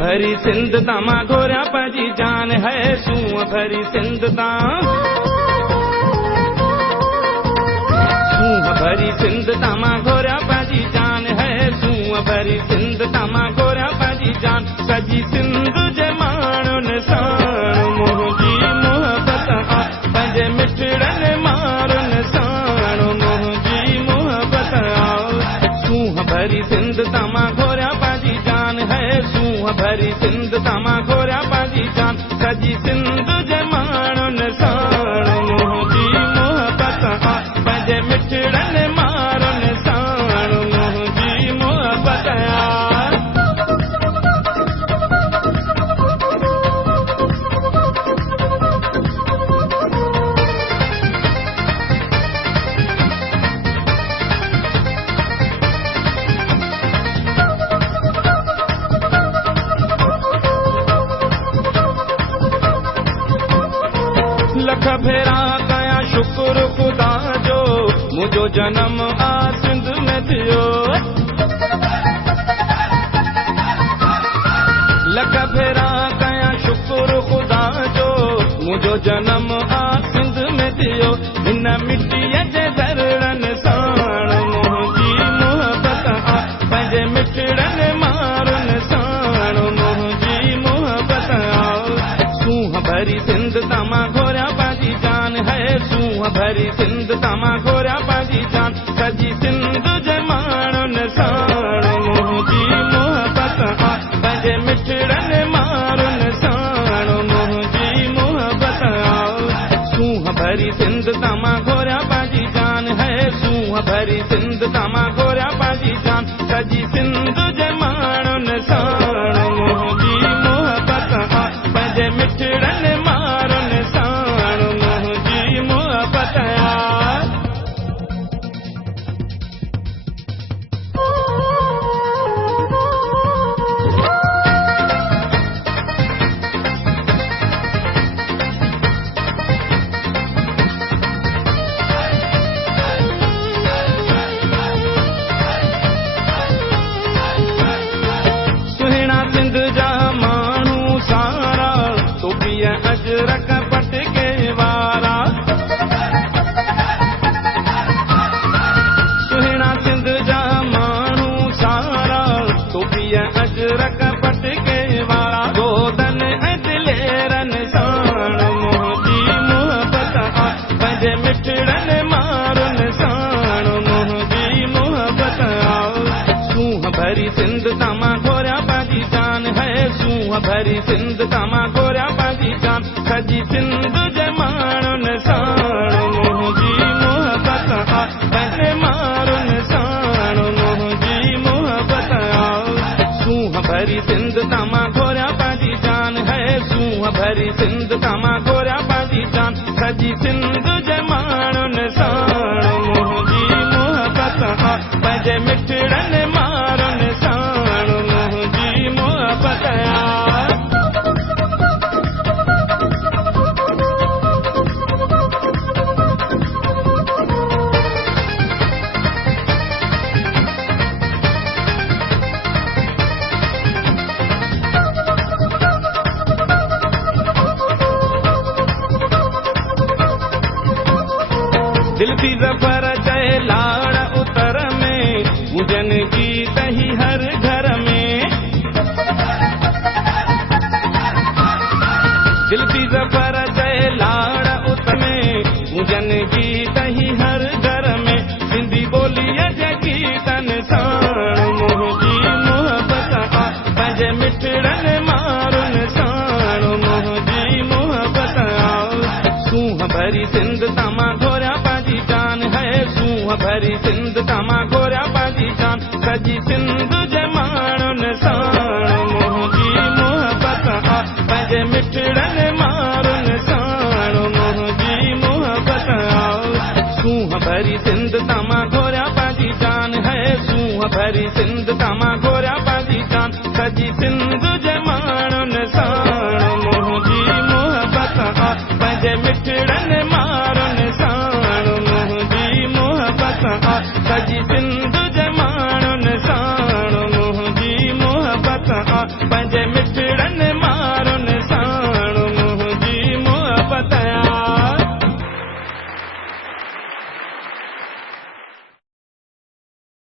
भरी सिंध तामा घोरिया पंहिंजी जान है सूंह भरी सिंध तां सूंह भरी सिंध तामा घोरिया पंहिंजी जान है सूंह भरी सिंध तामा घोरिया पंहिंजी जान सॼी सिंध जे माण्हुनि साण मुंहिंजी मोहबत आ पंहिंजे मिठड़नि मारुनि साण मुंहिंजी मोहबत आ सूंह भरी सिंध तामा घोरिया पंहिंजी जान है सूंह भरी सिंध तामा घोरिया पंहिंजी जान सॼी सिंध जे माण्हुनि साण मुंहिंजी मोहबत आ पंहिंजे मिठड़नि मारुनि साण मुंहिंजी मोहबत आ लख भेरा कया शुक्र खुदा जो मुझो जन्म आ सिंध में थियो लख भेरा कया शुक्र खुदा जो मुझो जन्म आ सिंध में थियो हिन मिट्टीअ जे धरड़नि साण मुंहिंजी मोहबत आ पंहिंजे मिठड़नि मारुनि साण मुंहिंजी मोहबत आ सूंह भरी सिंध तामा घोरिया पंहिंजी जान है सूंह भरी सिंध तामा घोरिया पंहिंजी जान सॼी सिंध जे माण्हुनि साण मुंहिंजी मोहबत आ पंहिंजे मिठड़नि मारुनि साण मुंहिंजी मोहबत आ सूंह भरी सिंध तामा घोरिया पंहिंजी जान है सूंह भरी सिंध तामा घोरिया पंहिंजी जान सॼी सिंध जे माण्हुनि साण मुंहिंजी मोहबत आ पंहिंजे मिठड़नि मारुनि साण मुंहिंजी मोहबत आ सुहिणा सिंध जा माण्हू सारा टोपीअ अजरक पटके वारा सुहिणा सिंध जा माण्हू सारा टोपीअ अजरक पटके वारा गोदनि ऐं दिलेरनि साण मुंहिंजी मोहबत आ पंहिंजे मिठड़नि मारुनि साण मुंहिंजी मोहबत आ सूंह भरी सिंध तामा घोरिया पंहिंजी जान है सूंह भरी सिंध तामा घोरिया पंहिंजी जान सॼी सिंध जे माण्हुनि साण मुंहिंजी मोहबत आ पंहिंजे मारुनि साण मुंहिंजी मोहबत आ सूंह भरी सिंध तामा घोरिया पंहिंजी जान है सूंह भरी सिंध तामा घोरिया पंहिंजी जान सॼी सिंध जे माण्हुनि साण मुंहिंजी मोहबत आ पंहिंजे मिठड़नि मारुनि साण मुंहिंजी मोहबत आ दिल थी ज़फ़र चए लाड़ उतर में हुजनि गीत ही हर घर में दिल थी ज़फ़र चए लाड़ उतर में हुजनि गीत ही हर घर में सिंधी ॿोलीअ जे गीतनि साण मुंहिंजी मोहबत आ पंहिंजे मिठड़नि मारुनि साण मुंहिंजी मोहबत आ सूंह भरी सिंध तामा घोरिया पंहिंजी जान है सूंह भरी सिंध तामा घोरिया पंहिंजी जान सॼी सिंध जे माण्हुनि साण मुंहिंजी मोहबत आ पंहिंजे मिठड़नि मारुनि साण मुंहिंजी मोहबत आ सूंह भरी सिंध तामा घोरिया पंहिंजी जान है सूंह भरी सिंध तामा घोरिया पंहिंजी जान सॼी सिंध जे माण्हुनि साण मुंहिंजी मोहबत आ पंहिंजे मिठड़नि मारुनि साण मुंहिंजी मोहबत आ सॼी